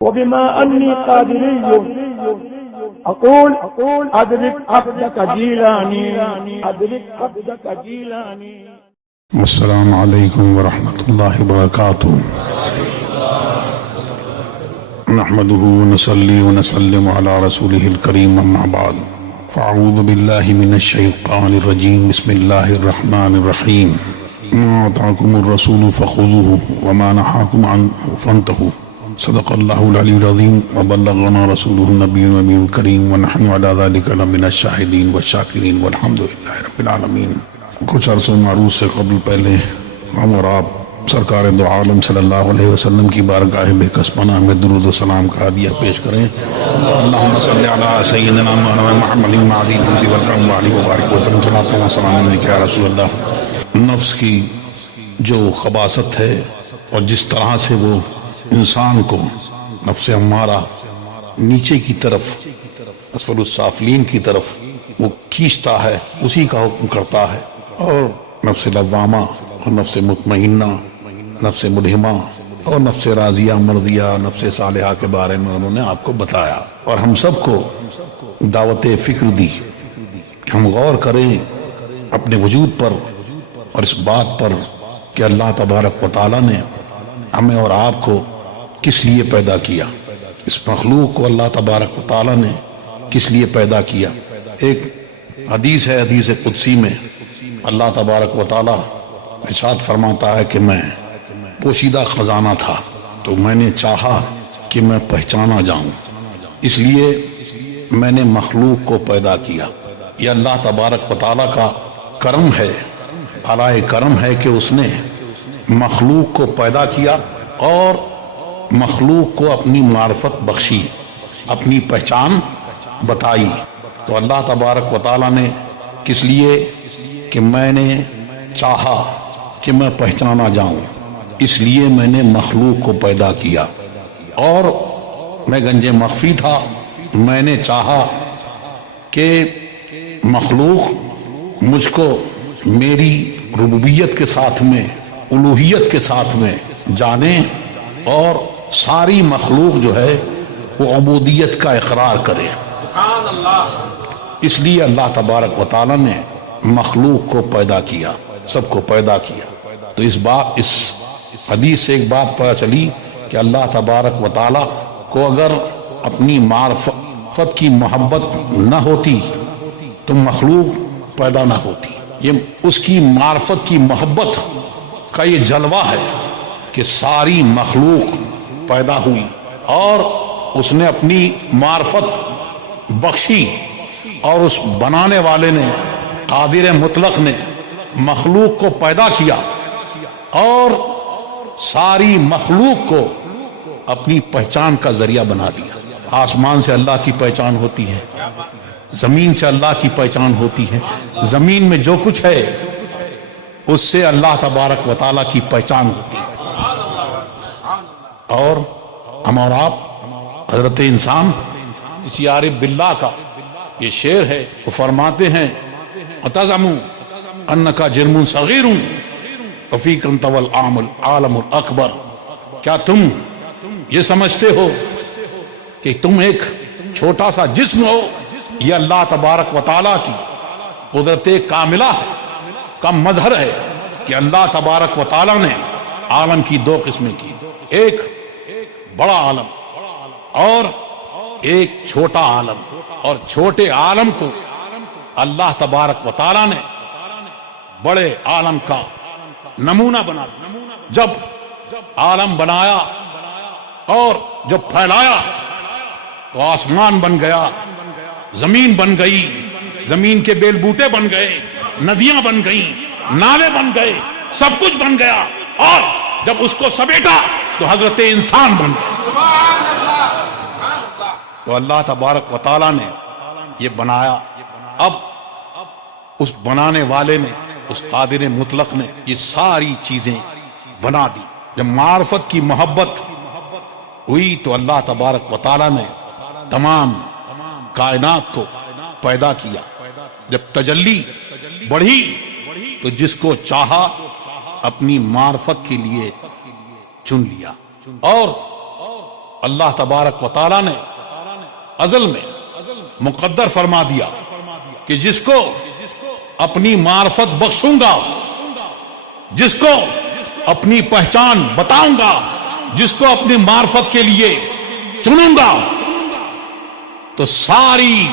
وبما أني قادري أقول أدرك عبدك جيلاني أدرك عبدك جيلاني. السلام علیکم ورحمۃ اللہ وبرکاتہ. نحمده ونصلي ونسلم على رسوله الكريم اما بعد فاعوذ بالله من الشيطان الرجيم. بسم الله الرحمن الرحيم. ما آتاكم الرسول فخذوه وما نهاكم عنه فانتهوا. صدق الله العلي العظيم وبلغنا رسوله النبي الأمين الكريم ونحن على ذلك لمن الشاهدين والشاكرين والحمد لله رب العالمين. کچھ عرصہ معروض سے قبل پہلے ہم اور آپ سرکار دو عالم صلی اللہ علیہ وسلم کی بارگاہ بے کس پناہ میں درود و سلام کا ہدیہ پیش کریں. اللہم صلی علی سیدنا محمد المعدی الجود والکرم وعلیہ وبارک وسلم. صلاۃ و سلام علیک یا رسول اللہ. نفس کی جو خباثت ہے اور جس طرح سے وہ انسان کو نفس امارہ نیچے کی طرف اسفل السافلین کی طرف وہ کھینچتا ہے، اسی کا حکم کرتا ہے. اور نفس لوامہ اور نفس مطمئنہ، نفس ملہمہ اور نفس راضیہ مرضیہ، نفس صالحہ کے بارے میں انہوں نے آپ کو بتایا اور ہم سب کو دعوت فکر دی کہ ہم غور کریں اپنے وجود پر اور اس بات پر کہ اللہ تبارک و تعالیٰ نے ہمیں اور آپ کو کس لیے پیدا کیا، اس مخلوق کو اللہ تبارک و تعالیٰ نے کس لیے پیدا کیا. ایک حدیث ہے، حدیث قدسی میں اللہ تبارک و تعالیٰ ارشاد فرماتا ہے کہ میں پوشیدہ خزانہ تھا تو میں نے چاہا کہ میں پہچانا جاؤں، اس لیے میں نے مخلوق کو پیدا کیا. یہ اللہ تبارک و تعالیٰ کا کرم ہے، اعلیٰ کرم ہے کہ اس نے مخلوق کو پیدا کیا اور مخلوق کو اپنی معرفت بخشی، اپنی پہچان بتائی. تو اللہ تبارک و تعالیٰ نے کس لیے کہ میں نے چاہا کہ میں پہچانا جاؤں، اس لیے میں نے مخلوق کو پیدا کیا. اور میں گنج مخفی تھا، میں نے چاہا کہ مخلوق مجھ کو میری ربوبیت کے ساتھ میں، الوہیت کے ساتھ میں جانے اور ساری مخلوق جو ہے وہ عبودیت کا اقرار کرے. سبحان اللہ. اس لیے اللہ تبارک و تعالیٰ نے مخلوق کو پیدا کیا، سب کو پیدا کیا. تو اس حدیث سے ایک بات پتہ چلی کہ اللہ تبارک و تعالیٰ کو اگر اپنی معرفت کی محبت نہ ہوتی تو مخلوق پیدا نہ ہوتی. یہ اس کی معرفت کی محبت کا یہ جلوہ ہے کہ ساری مخلوق پیدا ہوئی اور اس نے اپنی معرفت بخشی اور اس بنانے والے نے، قادر مطلق نے مخلوق کو پیدا کیا اور ساری مخلوق کو اپنی پہچان کا ذریعہ بنا دیا. آسمان سے اللہ کی پہچان ہوتی ہے، زمین سے اللہ کی پہچان ہوتی ہے، زمین میں جو کچھ ہے اس سے اللہ تبارک و تعالیٰ کی پہچان ہوتی ہے. اور ہم اور آپ حضرت انسان اسی عارف باللہ کا یہ شعر ہے، وہ فرماتے ہیں اتزمو انکا جرم صغیر وفیک انت والعالم الاکبر. کیا تم یہ سمجھتے ہو کہ تم ایک چھوٹا سا جسم ہو؟ یہ اللہ تبارک و تعالیٰ کی قدرت کاملہ کا مظہر ہے کہ اللہ تبارک و تعالیٰ نے عالم کی دو قسمیں کی، ایک بڑا عالم اور ایک چھوٹا عالم. اور چھوٹے عالم کو اللہ تبارک و تعالیٰ نے بڑے عالم کا نمونہ بنا دیا. جب عالم بنایا اور جب پھیلایا تو آسمان بن گیا، زمین بن گئی، زمین کے بیل بوٹے بن گئے، ندیاں بن گئیں، نالے بن گئے، سب کچھ بن گیا. اور جب اس کو سمیٹا تو حضرت انسان بن گیا. تو اللہ تبارک و تعالیٰ نے یہ بنایا. اب اس بنانے والے نے، اس قادر مطلق نے یہ ساری چیزیں بنا دی. جب معرفت کی محبت ہوئی تو اللہ تبارک و تعالیٰ نے تمام کائنات کو پیدا کیا. جب تجلی بڑھی تو جس کو چاہا اپنی معرفت کے لیے چن لیا. اور اللہ تبارک و تعالی نے ازل میں مقدر فرما دیا کہ جس کو اپنی معرفت بخشوں گا، جس کو اپنی پہچان بتاؤں گا، جس کو اپنی معرفت کے لیے چنوں گا، تو ساری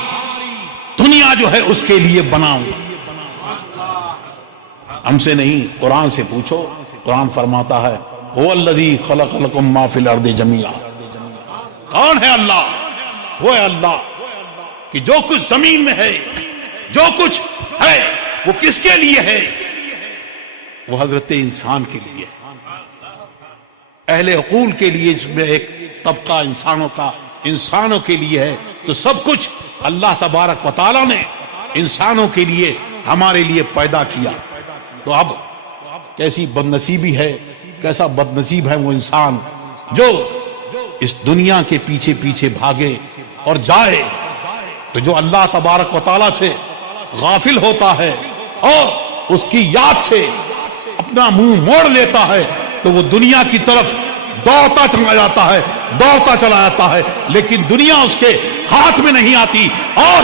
دنیا جو ہے اس کے لیے بناؤں گا۔ ہم سے نہیں، قرآن سے پوچھو۔ قرآن فرماتا ہے هو الذی خلق لکم ما فی الارض جمیعا۔ کون ہے اللہ؟ وہ ہے اللہ کہ جو کچھ زمین میں ہے، جو کچھ ہے، وہ کس کے لیے ہے؟ وہ حضرت انسان کے لیے، اہل عقول کے لیے۔ اس میں ایک طبقہ انسانوں کے لیے ہے۔ تو سب کچھ اللہ تبارک و تعالی نے انسانوں کے لیے، ہمارے لیے پیدا کیا۔ تو اب کیسی بد نصیبی ہے، کیسا بد نصیب ہے وہ انسان جو اس دنیا کے پیچھے پیچھے بھاگے اور جائے۔ تو جو اللہ تبارک و تعالی سے غافل ہوتا ہے اور اس کی یاد سے اپنا منہ موڑ لیتا ہے، تو وہ دنیا کی طرف دوڑتا چلا جاتا ہے، لیکن دنیا اس کے ہاتھ میں نہیں آتی۔ اور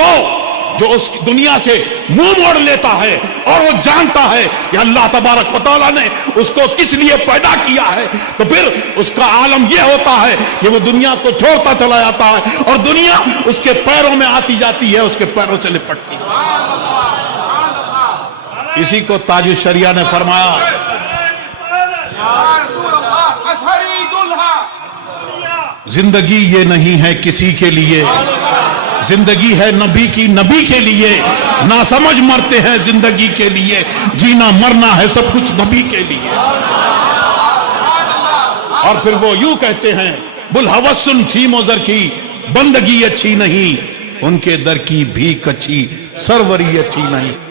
وہ جو اس دنیا سے منہ موڑ لیتا ہے اور وہ جانتا ہے کہ اللہ تبارک و تعالیٰ نے اس کو کس لیے پیدا کیا ہے، تو پھر اس کا عالم یہ ہوتا ہے کہ وہ دنیا کو چھوڑتا چلا جاتا ہے اور دنیا اس کے پیروں میں آتی جاتی ہے، اس کے پیروں سے لپٹتی ہے۔ اسی کو تاج الشریعہ نے فرمایا، زندگی یہ نہیں ہے کسی کے لیے، زندگی ہے نبی کی، نبی کے لیے۔ نہ سمجھ مرتے ہیں زندگی کے لیے، جینا مرنا ہے سب کچھ نبی کے لیے۔ اور پھر وہ یوں کہتے ہیں، بلحوثن چیم و زر کی بندگی اچھی نہیں، ان کے در کی بھیک اچھی، سروری اچھی نہیں۔